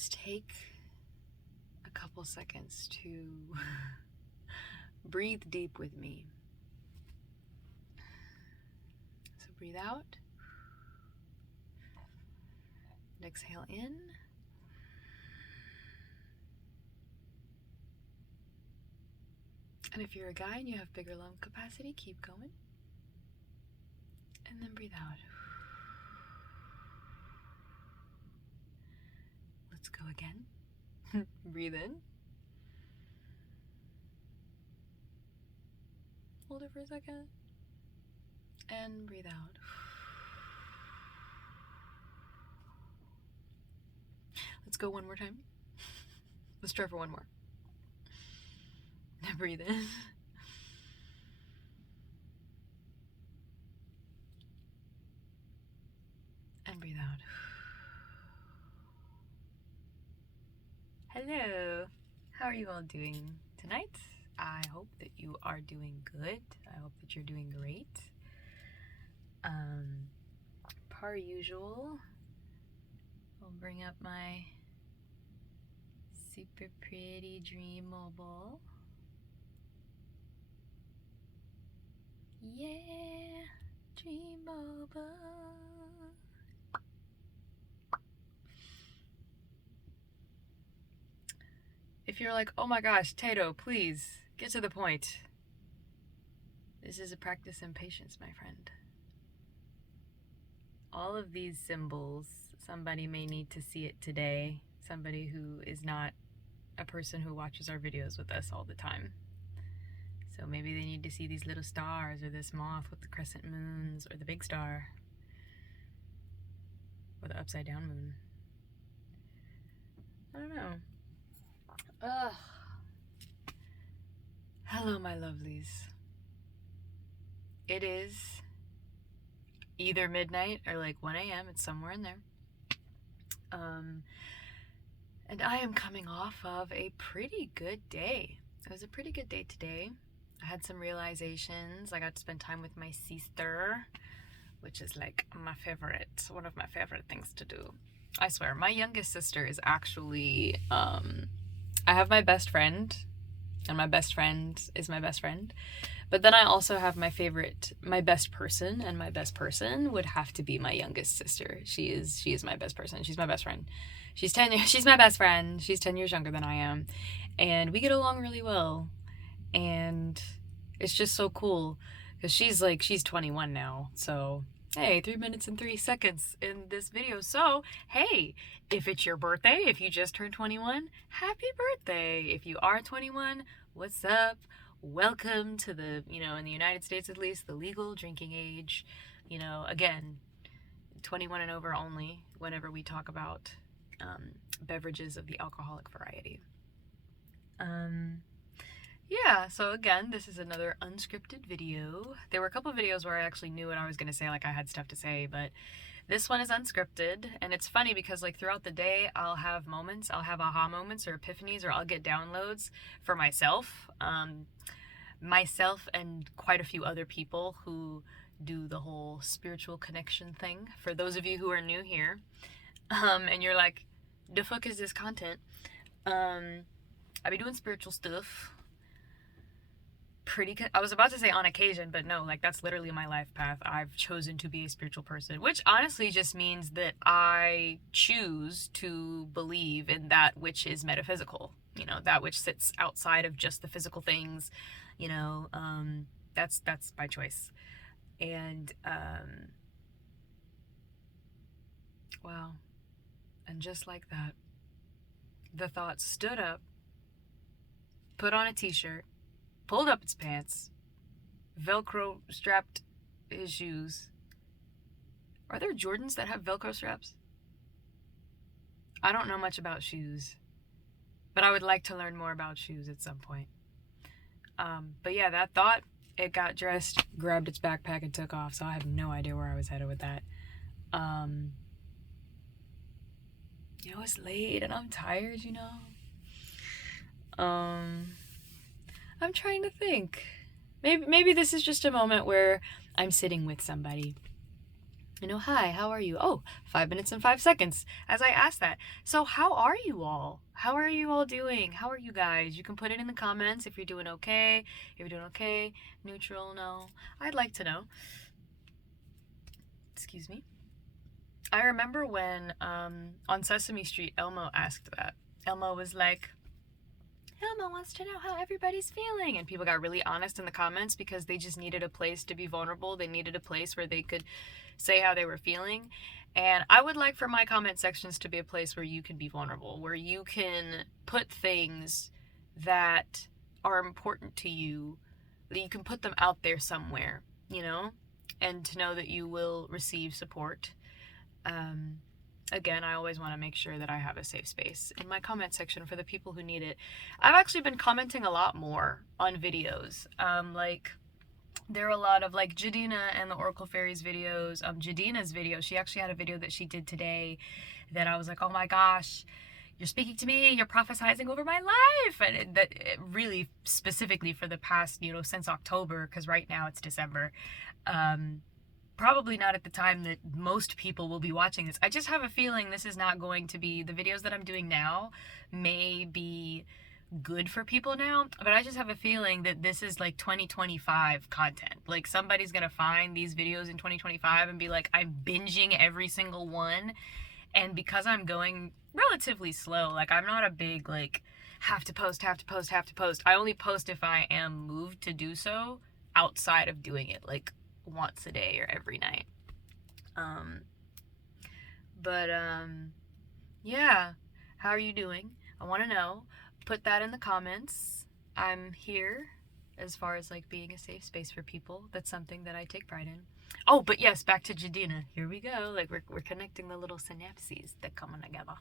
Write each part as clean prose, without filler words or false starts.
just take a couple seconds to breathe deep with me. So breathe out and exhale in. And if you're a guy and you have bigger lung capacity, keep going. And then breathe out. Let's go again. Breathe in. Hold it for a second. And breathe out. Let's go one more time. Let's try for one more. Now breathe in. And breathe out. Hello. How are you all doing tonight? I hope that you are doing good. I hope that you're doing great. Per usual, I'll bring up my super pretty Dream Mobile. Yeah, Dream Mobile. If you're like, oh my gosh, Tato, please, get to the point. This is a practice in patience, my friend. All of these symbols, somebody may need to see it today. Somebody who is not a person who watches our videos with us all the time. So maybe they need to see these little stars, or this moth with the crescent moons, or the big star, or the upside down moon. I don't know. Ugh. Hello, my lovelies. It is either midnight or like 1 a.m. It's somewhere in there. And I am coming off of a pretty good day. It was a pretty good day today. I had some realizations. I got to spend time with my sister, which is like one of my favorite things to do. I swear, my youngest sister is actually, I have my best friend, and my best friend is my best friend. But then I also have my best person, and my best person would have to be my youngest sister. She is my best person. She's my best friend. She's my best friend. She's 10 years younger than I am. And we get along really well. And it's just so cool because she's 21 now. So, hey, 3 minutes and 3 seconds in this video. So, hey, if it's your birthday, if you just turned 21, happy birthday. If you are 21, what's up? Welcome to the, in the United States at least, the legal drinking age. Again, 21 and over only whenever we talk about beverages of the alcoholic variety. Yeah, so again, this is another unscripted video. There were a couple of videos where I actually knew what I was going to say, like I had stuff to say, but this one is unscripted. And it's funny because like throughout the day, I'll have aha moments or epiphanies, or I'll get downloads for myself. Myself and quite a few other people who do the whole spiritual connection thing. For those of you who are new here, and you're like, the fuck is this content? I be doing spiritual stuff. I was about to say on occasion, but no, like that's literally my life path. I've chosen to be a spiritual person, which honestly just means that I choose to believe in that which is metaphysical, that which sits outside of just the physical things, that's by choice. And wow. And just like that, the thought stood up, put on a t-shirt, pulled up its pants, Velcro strapped his shoes. Are there Jordans that have Velcro straps? I don't know much about shoes, but I would like to learn more about shoes at some point. But yeah, that thought, it got dressed, grabbed its backpack, and took off, so I have no idea where I was headed with that. It's late and I'm tired, I'm trying to think. Maybe this is just a moment where I'm sitting with somebody Hi, how are you? Oh, 5 minutes and 5 seconds as I asked that. So how are you all? How are you all doing? How are you guys? You can put it in the comments if you're doing okay. If you're doing okay, neutral, no. I'd like to know. Excuse me. I remember when on Sesame Street, Elmo asked that. Elmo was like, Elmo wants to know how everybody's feeling. And people got really honest in the comments because they just needed a place to be vulnerable. They needed a place where they could say how they were feeling. And I would like for my comment sections to be a place where you can be vulnerable, where you can put things that are important to you, that you can put them out there somewhere, and to know that you will receive support. Again, I always want to make sure that I have a safe space in my comment section for the people who need it. I've actually been commenting a lot more on videos. There are a lot of Jadina and the Oracle Fairies videos. Jadina's video, she actually had a video that she did today that I was like, oh my gosh, you're speaking to me, you're prophesizing over my life. And that really specifically for the past, since October, because right now it's December. Probably not at the time that most people will be watching this. I just have a feeling this is not going to be, the videos that I'm doing now may be good for people now, but I just have a feeling that this is 2025 content. Somebody's gonna find these videos in 2025 and be like, I'm binging every single one. And because I'm going relatively slow, I'm not a big have to post. I only post if I am moved to do so outside of doing it once a day or every night. Yeah, how are you doing? I want to know. Put that in the comments. I'm here as far as being a safe space for people. That's something that I take pride in. Oh, but yes, back to Jadina. Here we go. We're connecting the little synapses that come together.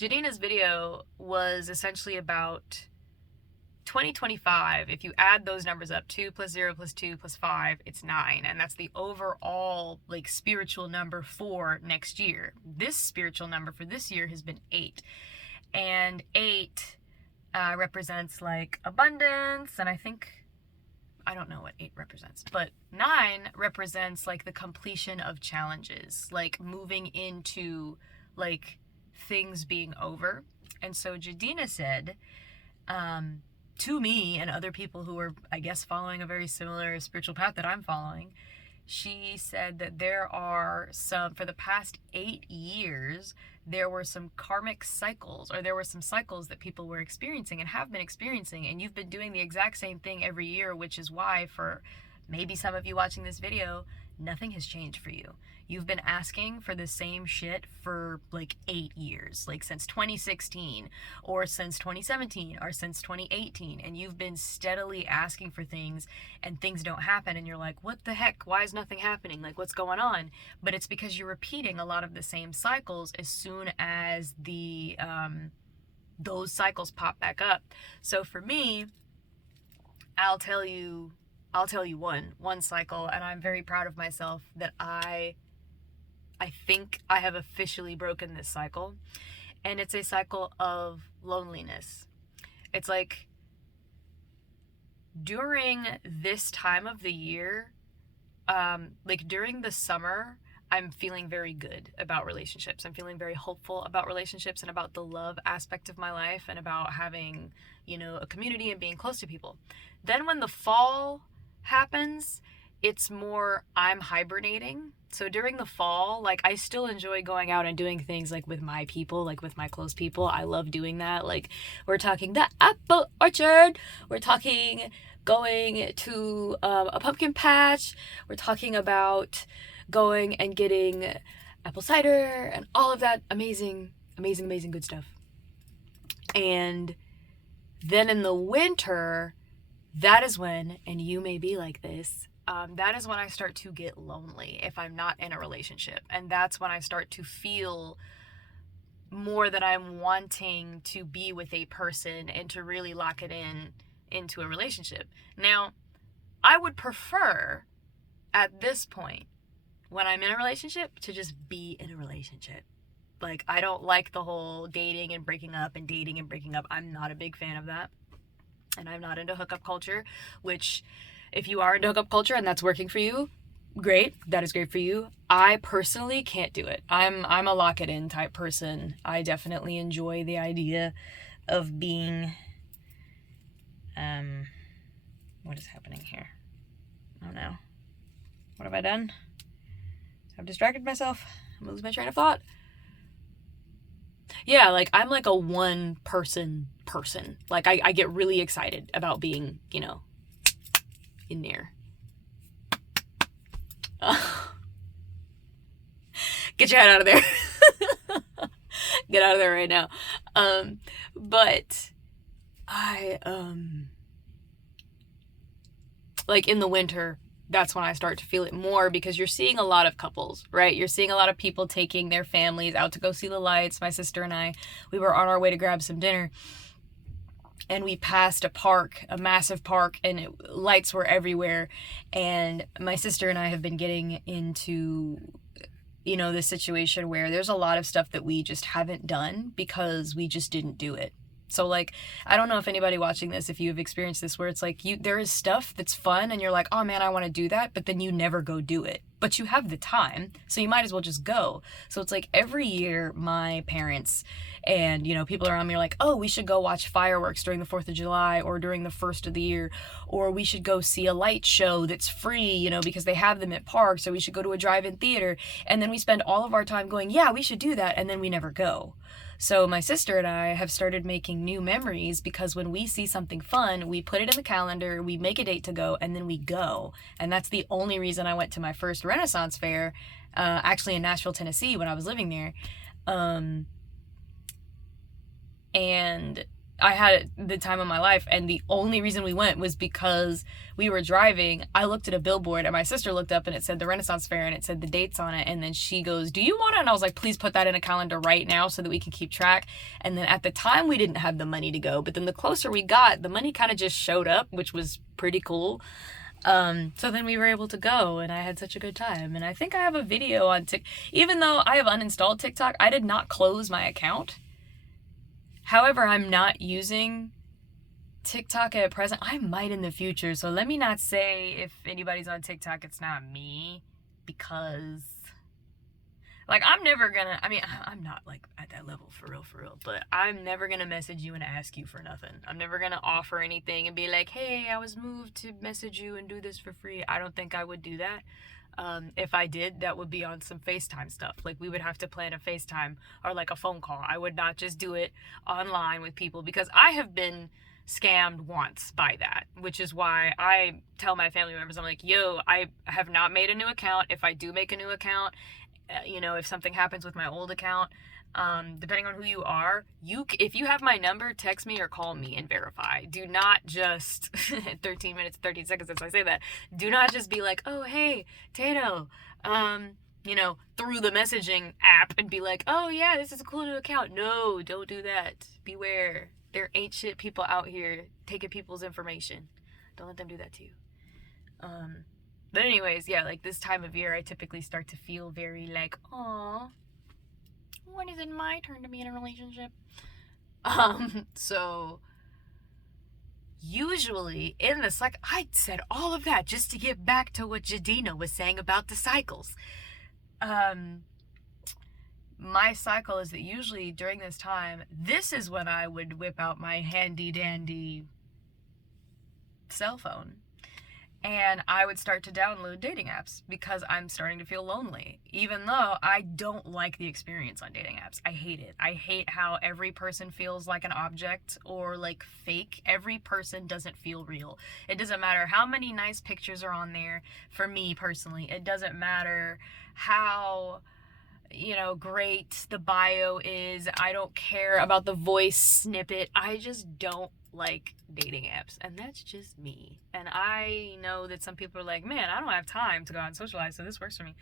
Jadina's video was essentially about 2025. If you add those numbers up, 2 plus 0 plus 2 plus 5, it's 9. And that's the overall spiritual number for next year. This spiritual number for this year has been 8. And 8 represents abundance. And I don't know what 8 represents, but 9 represents the completion of challenges, moving into things being over. And so Jadina said, to me and other people who are, I guess, following a very similar spiritual path that I'm following, she said that there are for the past 8 years, there were some karmic cycles, or there were some cycles that people were experiencing and have been experiencing, and you've been doing the exact same thing every year, which is why for maybe some of you watching this video, nothing has changed for you. You've been asking for the same shit for 8 years, since 2016 or since 2017 or since 2018, and you've been steadily asking for things and things don't happen, and you're like, what the heck? Why is nothing happening? What's going on? But it's because you're repeating a lot of the same cycles as soon as those cycles pop back up. So for me, I'll tell you one cycle, and I'm very proud of myself that I think I have officially broken this cycle, and it's a cycle of loneliness. It's during this time of the year, during the summer, I'm feeling very good about relationships. I'm feeling very hopeful about relationships and about the love aspect of my life and about having, a community and being close to people. Then when the fall happens, it's more I'm hibernating. So during the fall, I still enjoy going out and doing things with my people, with my close people. I love doing that. We're talking the apple orchard. We're talking going to a pumpkin patch. We're talking about going and getting apple cider and all of that amazing good stuff. And then in the winter, that is when, and you may be like this, that is when I start to get lonely if I'm not in a relationship. And that's when I start to feel more that I'm wanting to be with a person and to really lock it into a relationship. Now, I would prefer at this point, when I'm in a relationship, to just be in a relationship. I don't like the whole dating and breaking up and dating and breaking up. I'm not a big fan of that. And I'm not into hookup culture, which if you are into hookup culture and that's working for you, great. That is great for you. I personally can't do it. I'm a lock it in type person. I definitely enjoy the idea of being what is happening here? Oh no. What have I done? I've distracted myself. I'm gonna lose my train of thought. Yeah, like I'm like a one person. Like I get really excited about being, you know, in there. Get your head out of there. Get out of there right now. But I like in the winter, that's when I start to feel it more, because you're seeing a lot of couples, right? You're seeing a lot of people taking their families out to go see the lights. My sister and I, we were on our way to grab some dinner, and we passed a park, a massive park, and lights were everywhere. And my sister and I have been getting into, you know, this situation where there's a lot of stuff that we just haven't done because we just didn't do it. So like, I don't know if anybody watching this, if you've experienced this, where it's like there is stuff that's fun and you're like, oh man, I want to do that, but then you never go do it. But you have the time, so you might as well just go. So it's like every year my parents and, you know, people around me are like, oh, we should go watch fireworks during the 4th of July or during the first of the year, or we should go see a light show that's free, you know, because they have them at parks, or we should go to a drive-in theater. And then we spend all of our time going, yeah, we should do that, and then we never go. So my sister and I have started making new memories, because when we see something fun, we put it in the calendar, we make a date to go, and then we go. And that's the only reason I went to my first Renaissance fair, actually in Nashville, Tennessee, when I was living there. And I had the time of my life, and the only reason we went was because we were driving. I looked at a billboard, and my sister looked up, and it said the Renaissance Fair, and it said the dates on it, and then she goes, do you want it? And I was like, please put that in a calendar right now so that we can keep track. And then at the time, we didn't have the money to go, but then the closer we got, the money kind of just showed up, which was pretty cool. So then we were able to go, and I had such a good time. And I think I have a video on TikTok. Even though I have uninstalled TikTok, I did not close my account. However, I'm not using TikTok at present. I might in the future, so let me not say if anybody's on TikTok, it's not me, because, like, I'm never gonna, I mean, I'm not, like, at that level, for real, but I'm never gonna message you and ask you for nothing. I'm never gonna offer anything and be like, hey, I was moved to message you and do this for free. I don't think I would do that. If I did, that would be on some FaceTime stuff. Like, we would have to plan a FaceTime or like a phone call. I would not just do it online with people, because I have been scammed once by that, which is why I tell my family members, I'm like, yo, I have not made a new account. If I do make a new account, you know, if something happens with my old account, depending on who you are, if you have my number, text me or call me and verify. Do not just 13 minutes 13 seconds as I say that, do not just be like, oh hey Tato, you know, through the messaging app, and be like, oh yeah, this is a cool new account. No, don't do that. Beware, there ain't shit people out here taking people's information. Don't let them do that to you. But anyways, yeah, like this time of year I typically start to feel very like, aw, when is it my turn to be in a relationship? So usually in the cycle, I said all of that just to get back to what Jadina was saying about the cycles. My cycle is that usually during this time, this is when I would whip out my handy dandy cell phone, and I would start to download dating apps, because I'm starting to feel lonely, even though I don't like the experience on dating apps. I hate it. I hate how every person feels like an object or like fake. Every person doesn't feel real. It doesn't matter how many nice pictures are on there. For me personally, it doesn't matter how, you know, great the bio is. I don't care about the voice snippet. I just don't like dating apps, and that's just me. And I know that some people are like, man, I don't have time to go out and socialize, so this works for me.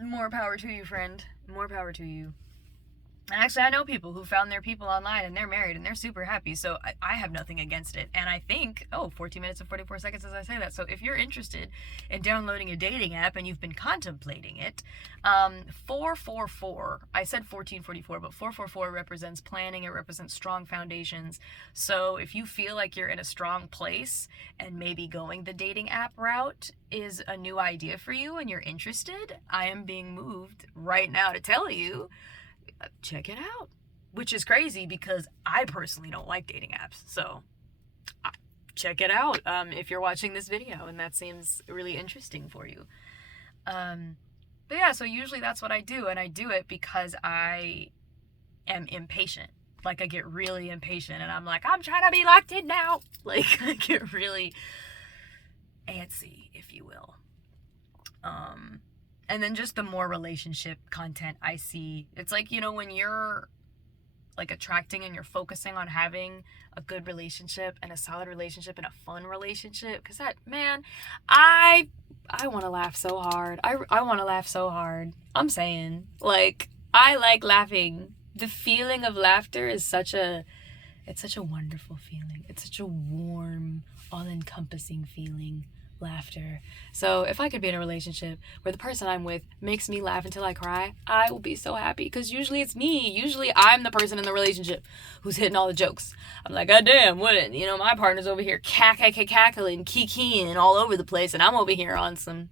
More power to you, friend. More power to you. Actually, I know people who found their people online and they're married and they're super happy. So I have nothing against it. And I think, 14 minutes and 44 seconds as I say that. So if you're interested in downloading a dating app and you've been contemplating it, 444, I said 1444, but 444 represents planning. It represents strong foundations. So if you feel like you're in a strong place and maybe going the dating app route is a new idea for you and you're interested, I am being moved right now to tell you, check it out, which is crazy because I personally don't like dating apps. So check it out if you're watching this video and that seems really interesting for you. But yeah, so usually that's what I do, and I do it because I am impatient. Like, I get really impatient and I'm like, I'm trying to be locked in now. Like, I get really antsy, if you will. And then just the more relationship content I see, it's like, when you're like attracting and you're focusing on having a good relationship and a solid relationship and a fun relationship, because that, man, I want to laugh so hard. I want to laugh so hard. I'm saying, like, I like laughing. The feeling of laughter is it's such a wonderful feeling. It's such a warm, all-encompassing feeling. Laughter. So if I could be in a relationship where the person I'm with makes me laugh until I cry, I will be so happy, because usually it's me. Usually I'm the person in the relationship who's hitting all the jokes. I'm like, God damn, what? My partner's over here cackling, kikiing all over the place, and I'm over here on some,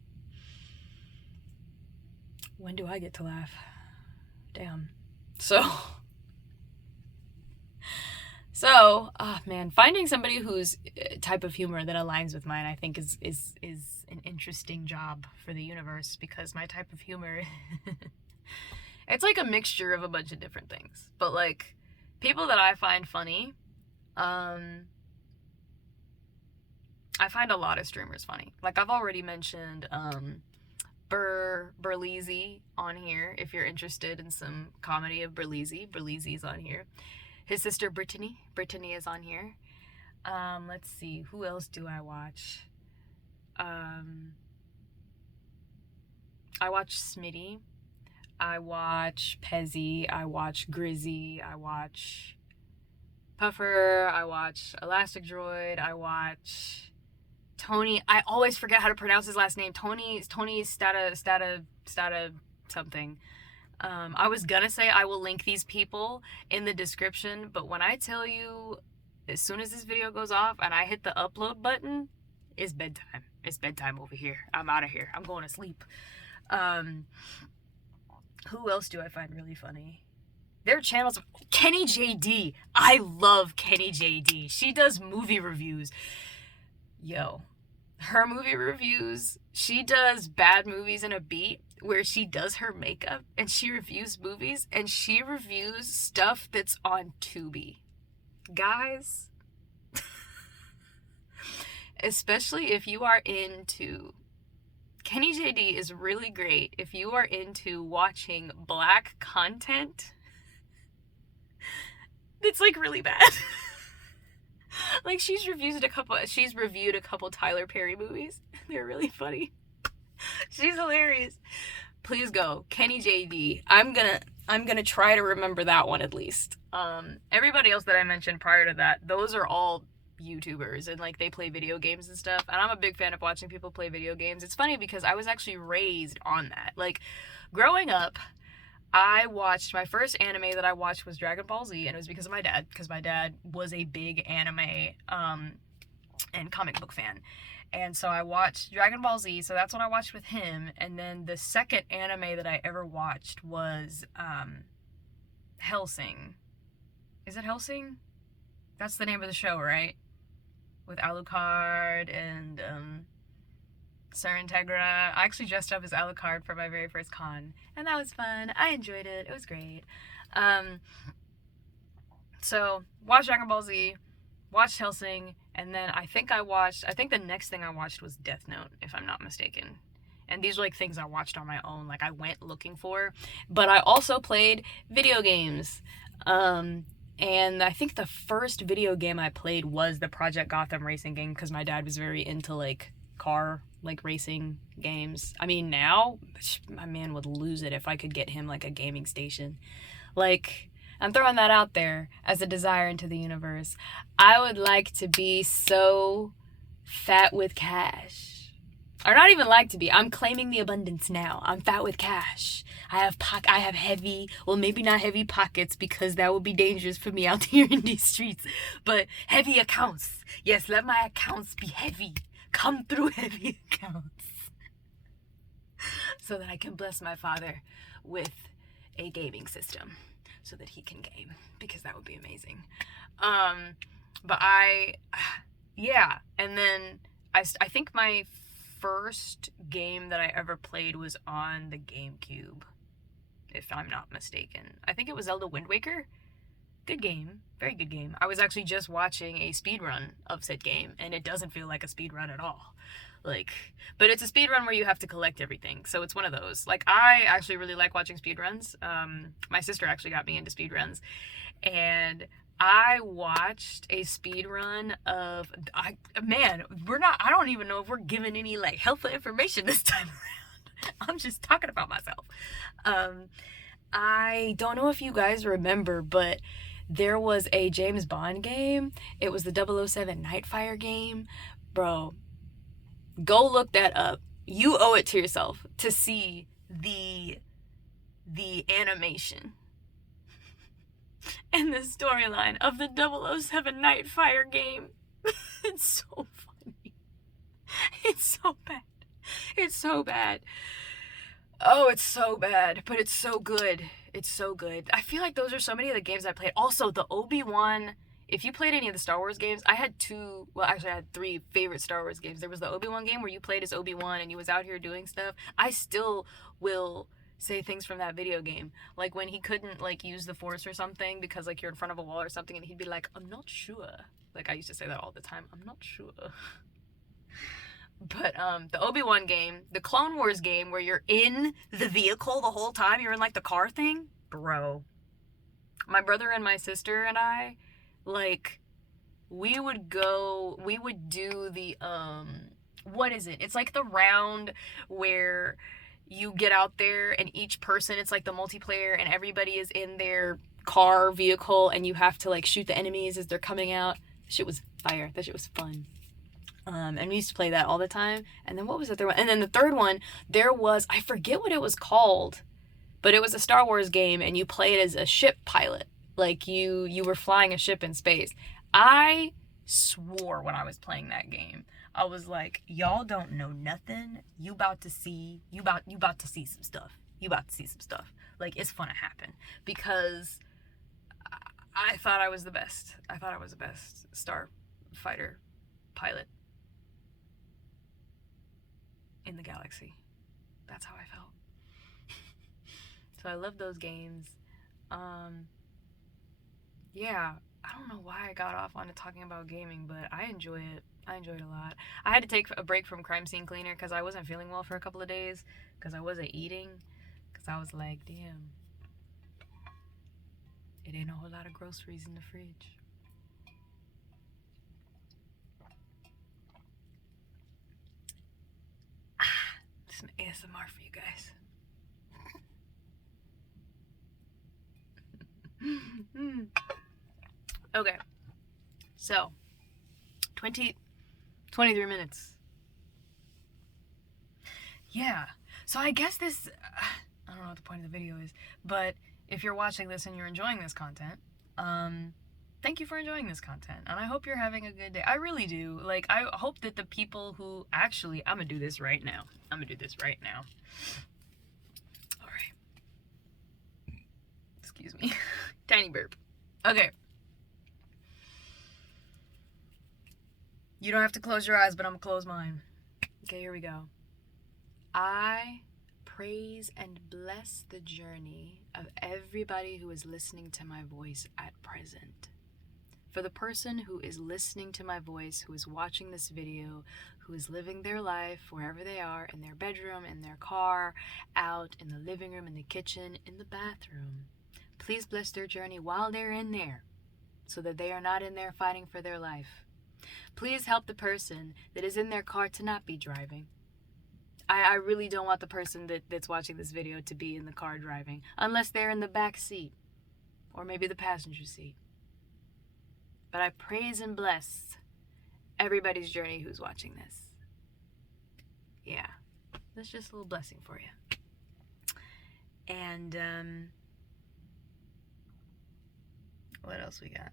when do I get to laugh? Damn. So, man, finding somebody whose type of humor that aligns with mine, I think is an interesting job for the universe, because my type of humor, it's like a mixture of a bunch of different things. But, like, people that I find funny, I find a lot of streamers funny. Like, I've already mentioned Berleezy on here. If you're interested in some comedy of Berleezy's on here. His sister Brittany is on here. Let's see, who else do I watch? I watch Smitty. I watch Pezzy. I watch Grizzy. I watch Puffer. I watch Elastic Droid. I watch Tony. I always forget how to pronounce his last name. Tony Stata something. I was gonna say I will link these people in the description, but when I tell you, as soon as this video goes off and I hit the upload button, it's bedtime. It's bedtime over here. I'm out of here. I'm going to sleep. Who else do I find really funny? Their channels, Kenny JD. I love Kenny JD. She does movie reviews. Yo, her movie reviews, she does Bad Movies in a Beat, where she does her makeup and she reviews movies and she reviews stuff that's on Tubi. Guys, especially if you are into, Kenny JD is really great if you are into watching black content that's like really bad. Like, she's reviewed a couple Tyler Perry movies. They're really funny. She's hilarious. Please go, Kenny JD. I'm gonna try to remember that one at least. Everybody else that I mentioned prior to that, those are all YouTubers, and like, they play video games and stuff, and I'm a big fan of watching people play video games. It's funny because I was actually raised on that. Like, growing up, my first anime that I watched was Dragon Ball Z, and it was because of my dad, because my dad was a big anime and comic book fan. And so I watched Dragon Ball Z, so that's what I watched with him. And then the second anime that I ever watched was Hellsing. Is it Hellsing? That's the name of the show, right? With Alucard and Sir Integra. I actually dressed up as Alucard for my very first con, and that was fun. I enjoyed it. It was great. So, watched Dragon Ball Z, watched Hellsing, and then I think the next thing I watched was Death Note, if I'm not mistaken. And these are like things I watched on my own, like I went looking for. But I also played video games. And I think the first video game I played was the Project Gotham racing game, because my dad was very into like car like racing games. I mean, now my man would lose it if I could get him like a gaming station. Like, I'm throwing that out there as a desire into the universe. I would like to be so fat with cash. Or not even like to be. I'm claiming the abundance now. I'm fat with cash. I have heavy, well, maybe not heavy pockets because that would be dangerous for me out here in these streets, but heavy accounts. Yes, let my accounts be heavy. Come through heavy accounts. So that I can bless my father with a gaming system so that he can game, because that would be amazing. But yeah, and then I think my first game that I ever played was on the GameCube, if I'm not mistaken. I think it was Zelda Wind Waker. Good game. Very good game. I was actually just watching a speedrun of said game, and it doesn't feel like a speedrun at all. Like, but it's a speedrun where you have to collect everything, so it's one of those. Like, I actually really like watching speedruns. My sister actually got me into speedruns, and I watched a speed run of, I don't even know if we're giving any like helpful information this time around. I'm just talking about myself. I don't know if you guys remember, but there was a James Bond game. It was the 007 Nightfire game. Bro, go look that up. You owe it to yourself to see the animation and the storyline of the 007 Nightfire game. It's so funny. It's so bad. It's so bad. Oh, it's so bad, but it's so good. It's so good. I feel like those are so many of the games I played. Also, the Obi-Wan, if you played any of the Star Wars games, I had I had 3 favorite Star Wars games. There was the Obi-Wan game where you played as Obi-Wan and he was out here doing stuff. I still will say things from that video game, like when he couldn't like use the Force or something because like you're in front of a wall or something, and he'd be like, I'm not sure. Like, I used to say that all the time, I'm not sure. But the Obi-Wan game, the Clone Wars game where you're in the vehicle the whole time, you're in like the car thing, bro. My brother and my sister and I, like, we would do the what is it? It's like the round where you get out there and each person, it's like the multiplayer, and everybody is in their car vehicle and you have to like shoot the enemies as they're coming out. That shit was fire. That shit was fun. And we used to play that all the time. And then what was the third one? And then the third one, there was, I forget what it was called, but it was a Star Wars game and you played as a ship pilot. Like you were flying a ship in space. I swore when I was playing that game, I was like, y'all don't know nothing. You about to see some stuff. You about to see some stuff. Like, it's gonna happen, because I thought I was the best. I thought I was the best starfighter pilot in the galaxy. That's how I felt. So I love those games. Yeah, I don't know why I got off on talking about gaming, but I enjoy it. I enjoy it a lot. I had to take a break from Crime Scene Cleaner because I wasn't feeling well for a couple of days because I wasn't eating, because I was like, damn, it ain't a whole lot of groceries in the fridge. Some ASMR for you guys. Okay, so 23 minutes. Yeah, so I guess this, I don't know what the point of the video is, but if you're watching this and you're enjoying this content, thank you for enjoying this content, and I hope you're having a good day. I really do. Like, I hope that the people who actually, I'm gonna do this right now. All right. Excuse me. Tiny burp. Okay. You don't have to close your eyes, but I'm gonna close mine. Okay, here we go. I praise and bless the journey of everybody who is listening to my voice at present. For the person who is listening to my voice, who is watching this video, who is living their life wherever they are, in their bedroom, in their car, out, in the living room, in the kitchen, in the bathroom, please bless their journey while they're in there, so that they are not in there fighting for their life. Please help the person that is in their car to not be driving. I really don't want the person that's watching this video to be in the car driving, unless they're in the back seat. or maybe the passenger seat. But I praise and bless everybody's journey who's watching this. Yeah, that's just a little blessing for you. And what else we got?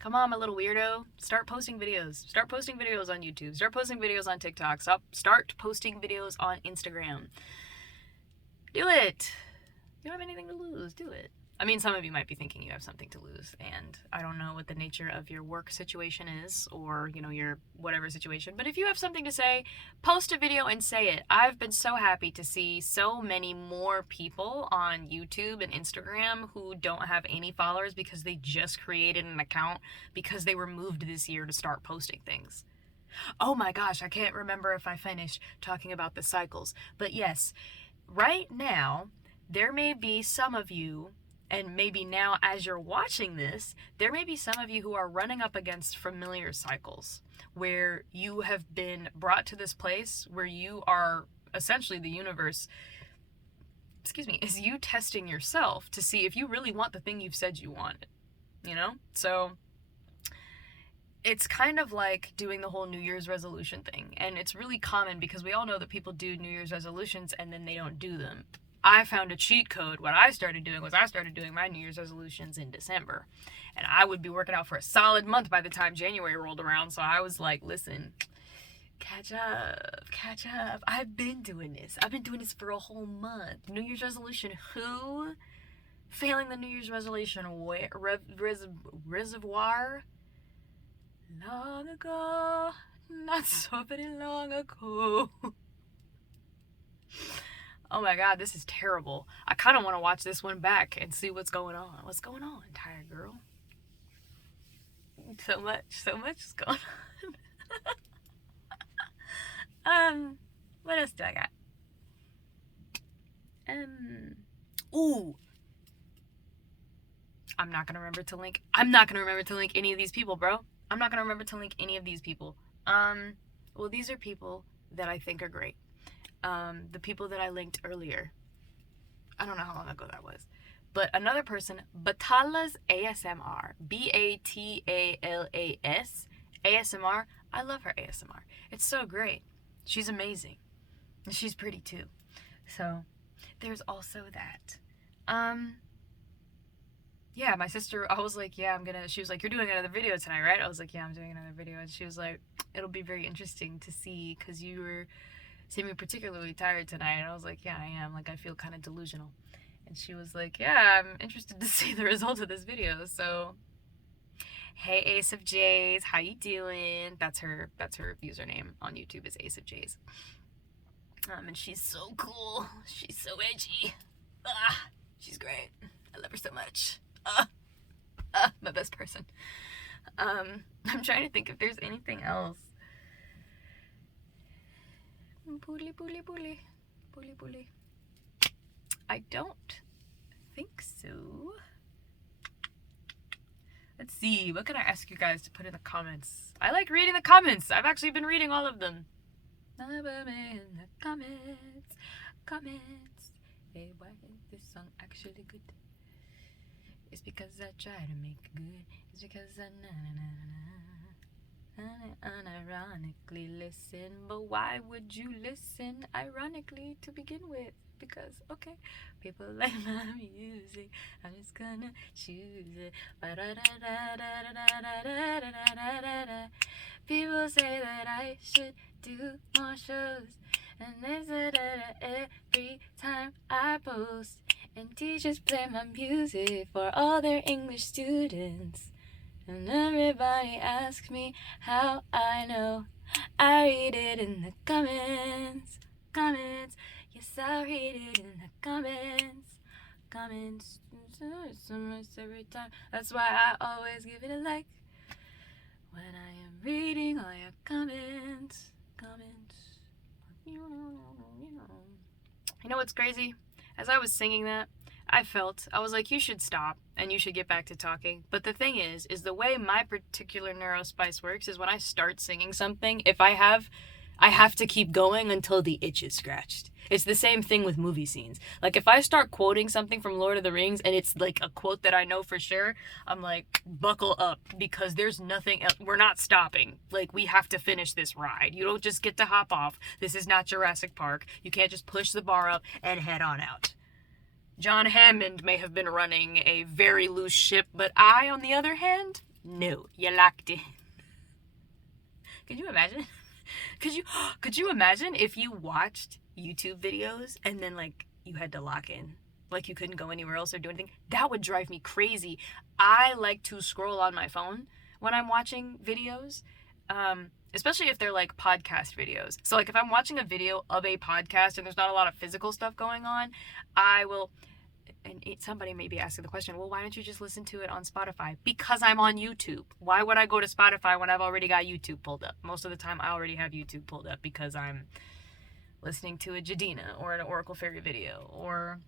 Come on, my little weirdo. Start posting videos. Start posting videos on YouTube. Start posting videos on TikTok. Start posting videos on Instagram. Do it. You don't have anything to lose. Do it. I mean, some of you might be thinking you have something to lose, and I don't know what the nature of your work situation is, or, you know, your whatever situation, but if you have something to say, post a video and say it. I've been so happy to see so many more people on YouTube and Instagram who don't have any followers because they just created an account because they were moved this year to start posting things. Oh my gosh, I can't remember if I finished talking about the cycles, but yes, right now, there may be some of you, and maybe now as you're watching this, there may be some of you who are running up against familiar cycles where you have been brought to this place where you are essentially the universe, is you testing yourself to see if you really want the thing you've said you wanted, you know? So it's kind of like doing the whole New Year's resolution thing, and it's really common because we all know that people do New Year's resolutions and then they don't do them. I found a cheat code. What I started doing was I started doing my New Year's resolutions in December. And I would be working out for a solid month by the time January rolled around. So I was like, listen, catch up. I've been doing this. I've been doing this for a whole month. New Year's resolution, who? Failing the New Year's resolution reservoir? Long ago. Not so very long ago. Oh my god, this is terrible. I kind of want to watch this one back and see what's going on. What's going on, tired girl? So much is going on. What else do I got? Ooh. I'm not gonna remember to link any of these people, bro. I'm not gonna remember to link any of these people. Well, these are people that I think are great. The people that I linked earlier. I don't know how long ago that was. But another person, Batalas ASMR. Batalas ASMR. I love her ASMR. It's so great. She's amazing. And she's pretty too. So, there's also that. Yeah, my sister, I was like, yeah, she was like, you're doing another video tonight, right? I was like, yeah, I'm doing another video. And she was like, it'll be very interesting to see, because you were seeming particularly tired tonight. And I was like, yeah, I am. Like, I feel kind of delusional. And she was like, yeah, I'm interested to see the result of this video. So, hey, Ace of J's, how you doing? That's her username on YouTube, is Ace of J's. And she's so cool. She's so edgy. She's great. I love her so much. My best person. I'm trying to think if there's anything else. Puli. I don't think so. Let's see. What can I ask you guys to put in the comments? I like reading the comments. I've actually been reading all of them. In the comments. Hey, why is this song actually good? It's because I try to make it good. It's because I unironically listen. But why would you listen ironically to begin with? Because, okay, people like my music, I'm just gonna choose it. People say that I should do more shows, and they say that every time I post. And teachers play my music for all their English students. And everybody asks me how I know. I read it in the comments. Yes, I read it in the comments. Every time. That's why I always give it a like when I am reading all your comments. You know what's crazy? As I was singing that, I was like, you should stop and you should get back to talking. But the thing is the way my particular neurospice works is when I start singing something, if I I have to keep going until the itch is scratched. It's the same thing with movie scenes. Like, if I start quoting something from Lord of the Rings and it's like a quote that I know for sure, I'm like, buckle up, because there's nothing else. We're not stopping. Like, we have to finish this ride. You don't just get to hop off. This is not Jurassic Park. You can't just push the bar up and head on out. John Hammond may have been running a very loose ship, but I, on the other hand, no, you locked in. Could you imagine? Could you imagine if you watched YouTube videos and then like you had to lock in, like you couldn't go anywhere else or do anything? That would drive me crazy. I like to scroll on my phone when I'm watching videos, especially if they're like podcast videos. So like if I'm watching a video of a podcast and there's not a lot of physical stuff going on, I will. And somebody may be asking the question, well, why don't you just listen to it on Spotify? Because I'm on YouTube. Why would I go to Spotify when I've already got YouTube pulled up? Most of the time I already have YouTube pulled up because I'm listening to a Jadina or an Oracle Fairy video or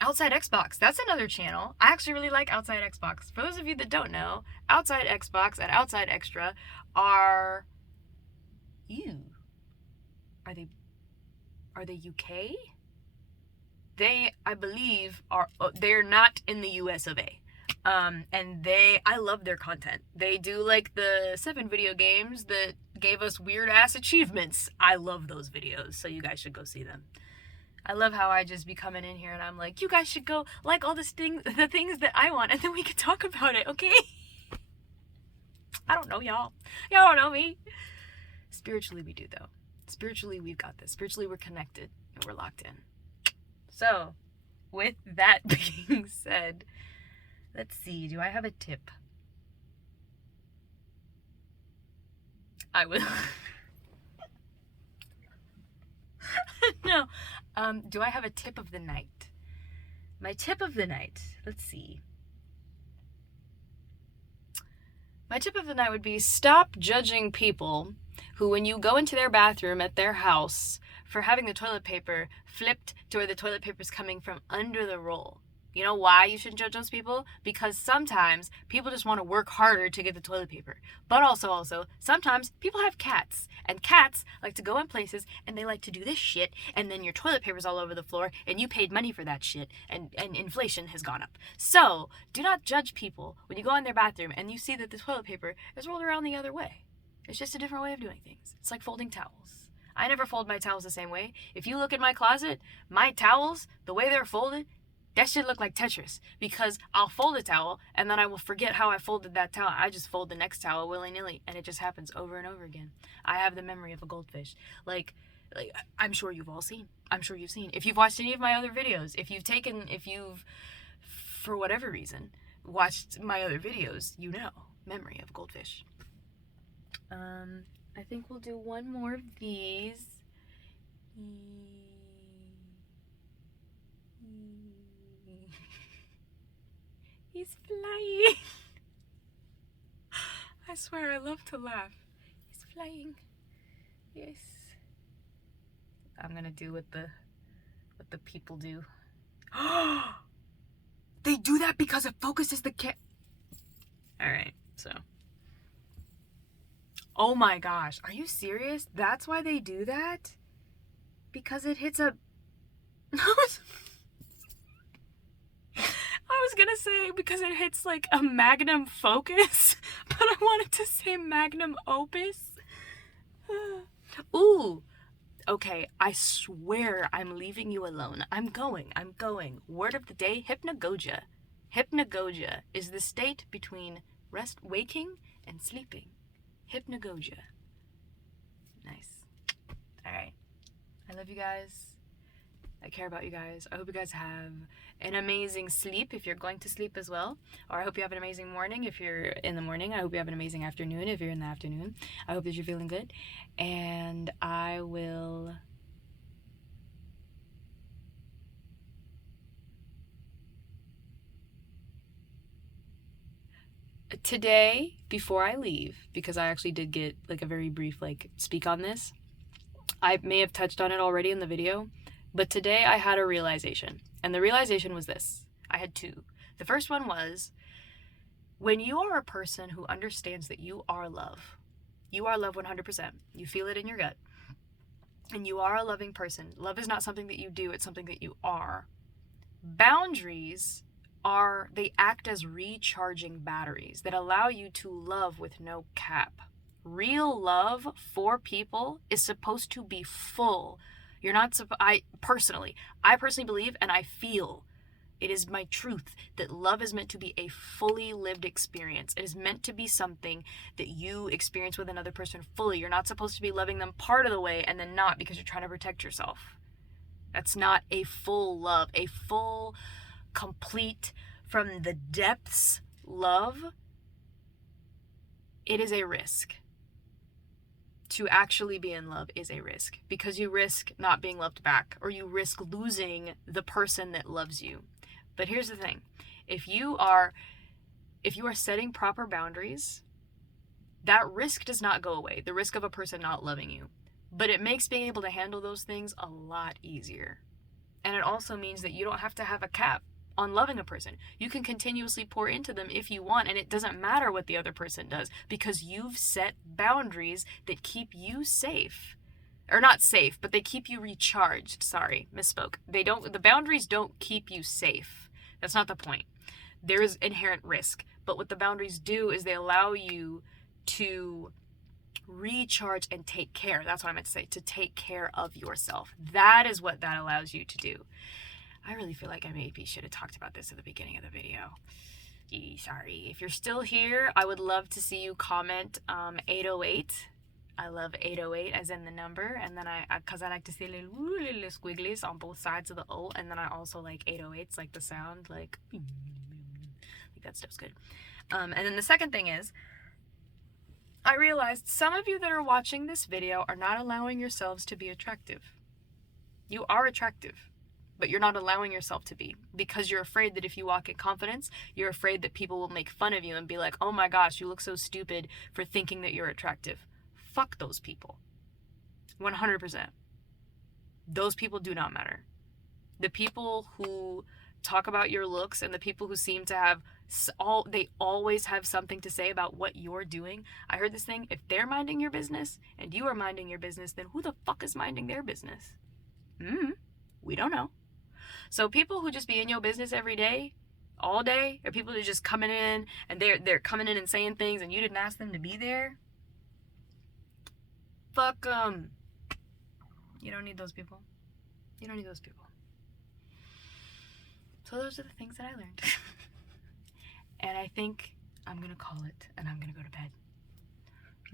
Outside Xbox. That's another channel. I actually really like Outside Xbox. For those of you that don't know, Outside Xbox and Outside Extra are... Are they UK? They, I believe, they're not in the US of A. And I love their content. They do like the 7 video games that gave us weird ass achievements. I love those videos, so you guys should go see them. I love how I just be coming in here and I'm like, you guys should go like all the things that I want, and then we can talk about it, okay? I don't know y'all. Y'all don't know me. Spiritually we do though. Spiritually we've got this. Spiritually we're connected and we're locked in. So, with that being said, let's see, do I have a tip? I will. No. Do I have a tip of the night? My tip of the night, let's see. My tip of the night would be stop judging people who, when you go into their bathroom at their house, for having the toilet paper flipped to where the toilet paper is coming from under the roll. You know why you shouldn't judge those people? Because sometimes people just want to work harder to get the toilet paper. But also, sometimes people have cats. And cats like to go in places and they like to do this shit. And then your toilet paper's all over the floor and you paid money for that shit. And inflation has gone up. So, do not judge people when you go in their bathroom and you see that the toilet paper is rolled around the other way. It's just a different way of doing things. It's like folding towels. I never fold my towels the same way. If you look in my closet, my towels, the way they're folded, that should look like Tetris. Because I'll fold a towel, and then I will forget how I folded that towel. I just fold the next towel willy-nilly, and it just happens over and over again. I have the memory of a goldfish. Like I'm sure you've all seen. I'm sure you've seen. If you've watched any of my other videos, if you've, for whatever reason, watched my other videos, you know. Memory of a goldfish. I think we'll do one more of these. He's flying. I swear I love to laugh. He's flying. Yes. I'm gonna do what the people do. They do that because it focuses the Alright, so. Oh my gosh, are you serious? That's why they do that? Because it hits a... I was gonna say because it hits like a magnum focus, but I wanted to say magnum opus. Ooh, okay, I swear I'm leaving you alone. I'm going. Word of the day, hypnagogia. Hypnagogia is the state between waking and sleeping. Hypnagogia. Nice. Alright. I love you guys. I care about you guys. I hope you guys have an amazing sleep if you're going to sleep as well. Or I hope you have an amazing morning if you're in the morning. I hope you have an amazing afternoon if you're in the afternoon. I hope that you're feeling good. And I will... Today, before I leave, because I actually did get like a very brief speak on this, I may have touched on it already in the video, but today I had a realization, and the realization was this. I had two. The first one was, when you are a person who understands that you are love 100%, you feel it in your gut, and you are a loving person, love is not something that you do, it's something that you are. Boundaries they act as recharging batteries that allow you to love with no cap. Real love for people is supposed to be full. You're not, I personally believe and I feel, it is my truth, that love is meant to be a fully lived experience. It is meant to be something that you experience with another person fully. You're not supposed to be loving them part of the way and then not because you're trying to protect yourself. That's not a full love. A full, complete, from the depths love, it is a risk. To actually be in love is a risk, because you risk not being loved back, or you risk losing the person that loves you. But here's the thing. If you are setting proper boundaries, that risk does not go away. The risk of a person not loving you. But it makes being able to handle those things a lot easier. And it also means that you don't have to have a cap on loving a person. You can continuously pour into them if you want, and it doesn't matter what the other person does, because you've set boundaries that keep you safe. Or not safe, but they keep you recharged. Sorry, misspoke. The boundaries don't keep you safe. That's not the point. There is inherent risk, but what the boundaries do is they allow you to recharge and take care. That's what I meant to say, to take care of yourself. That is what that allows you to do. I really feel like I maybe should have talked about this at the beginning of the video. Sorry. If you're still here, I would love to see you comment 808. I love 808 as in the number, and then because I like to see little squigglies on both sides of the O, and then I also like 808s, like the sound, like that stuff's good. And then the second thing is, I realized some of you that are watching this video are not allowing yourselves to be attractive. You are attractive, but you're not allowing yourself to be, because you're afraid that if you walk in confidence, you're afraid that people will make fun of you and be like, oh my gosh, you look so stupid for thinking that you're attractive. Fuck those people. 100%. Those people do not matter. The people who talk about your looks and the people who seem to have they always have something to say about what you're doing. I heard this thing, if they're minding your business and you are minding your business, then who the fuck is minding their business? We don't know. So people who just be in your business every day, all day, or people who are just coming in and they're coming in and saying things and you didn't ask them to be there, fuck them. You don't need those people. You don't need those people. So those are the things that I learned. And I think I'm going to call it, and I'm going to go to bed.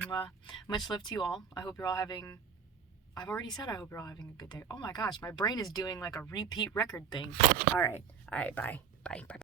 Mwah. Much love to you all. I hope you're all having... I've already said I hope you're all having a good day. Oh my gosh, my brain is doing like a repeat record thing. All right. Bye. Bye.